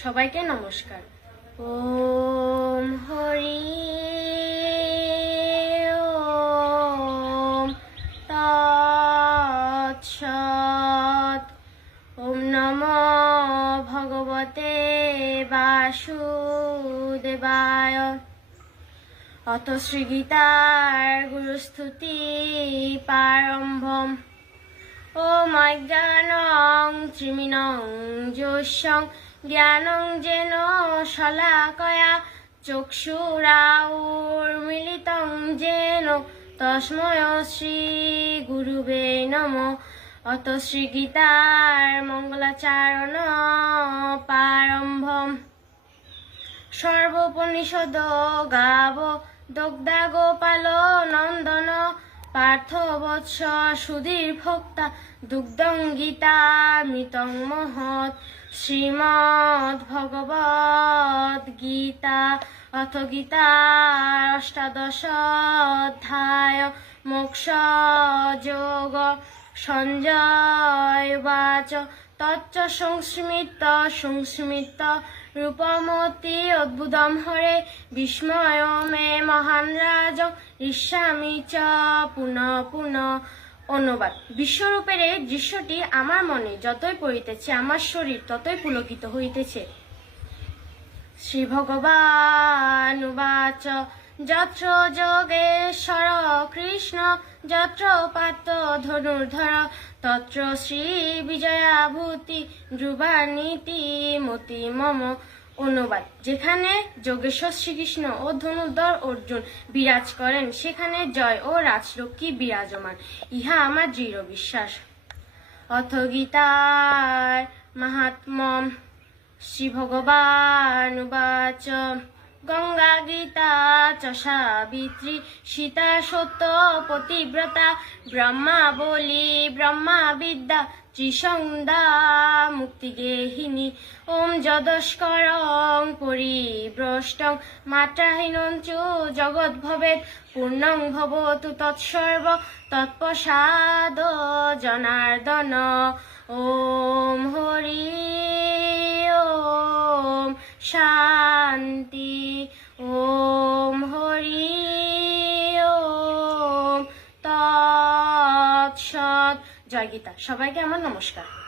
সবাইকে নমস্কার। ওম হরি ওম ওম নম ভগবতে বাসুদেবায়। অত শ্রীগীতার গুরুস্তুতি পারম্ভম ও মজ্ঞানং ত্রিমিনং যোষ্যং জ্ঞানং যেন শলাকয়া চক্ষুরাউর্মিলিতং যেন তস্ময় শ্রী গুরুবে নম। অত শ্রীগীতার মঙ্গলাচারণ পারম্ভম সর্বোপনিষদ গাব, দগ্ধা গোপাল নন্দন পার্থ বৎস সুধীর ভক্তা দুগ্ধং গীতা মৃতং মহৎ ভগবৎ গীতা, অথ গীতা অষ্টাদশ অধ্যায়, মোক্ষ যোগ, সঞ্জয় বাচ তচ্চ সংস্মৃত সংস্মৃত রূপমতি অদ্ভুতম হরে, বিস্ময় মে মহান রাজ ঈর্ষামি চ, পুনঃ পুনঃ। অনুবাদ। বিশ্বরূপের এই দৃশ্যটি আমার মনে যতই পড়িতেছে, আমার শরীর ততই পুলকিত হইতেছে। শ্রী ভগবান উবাচ যত্র যোগেশ্বর কৃষ্ণ যত্র পাত্র ধনুর্ধর, তত্র শ্রী বিজয়াভূতি, ধ্রুবানীতি, মতি মম অনুবাদ। যেখানে যোগেশ্বর শ্রীকৃষ্ণ ও ধনুর্ধর অর্জুন বিরাজ করেন, সেখানে জয় ও রাজলক্ষ্মী বিরাজমান। ইহা আমার দৃঢ় বিশ্বাস। অথ গীতার মাহাত্ম্যম শ্রী ভগবান উবাচ। গঙ্গা গীতা চ সাবিত্রী সীতা, সত্য, পতিব্রতা, ব্রহ্মা বলি, ব্রহ্মা বিদ্যা ত্রিসংদা মুক্তিগেহিনী ওম যদস্করং পরিভ্রষ্টং, মাত্রাহীনং চু জগৎ ভবেৎ, পূর্ণং ভবতু তৎসর্ব তৎপ্রসাদ জনার্দন। ওম জয় গীতা সবাইকে আমার নমস্কার।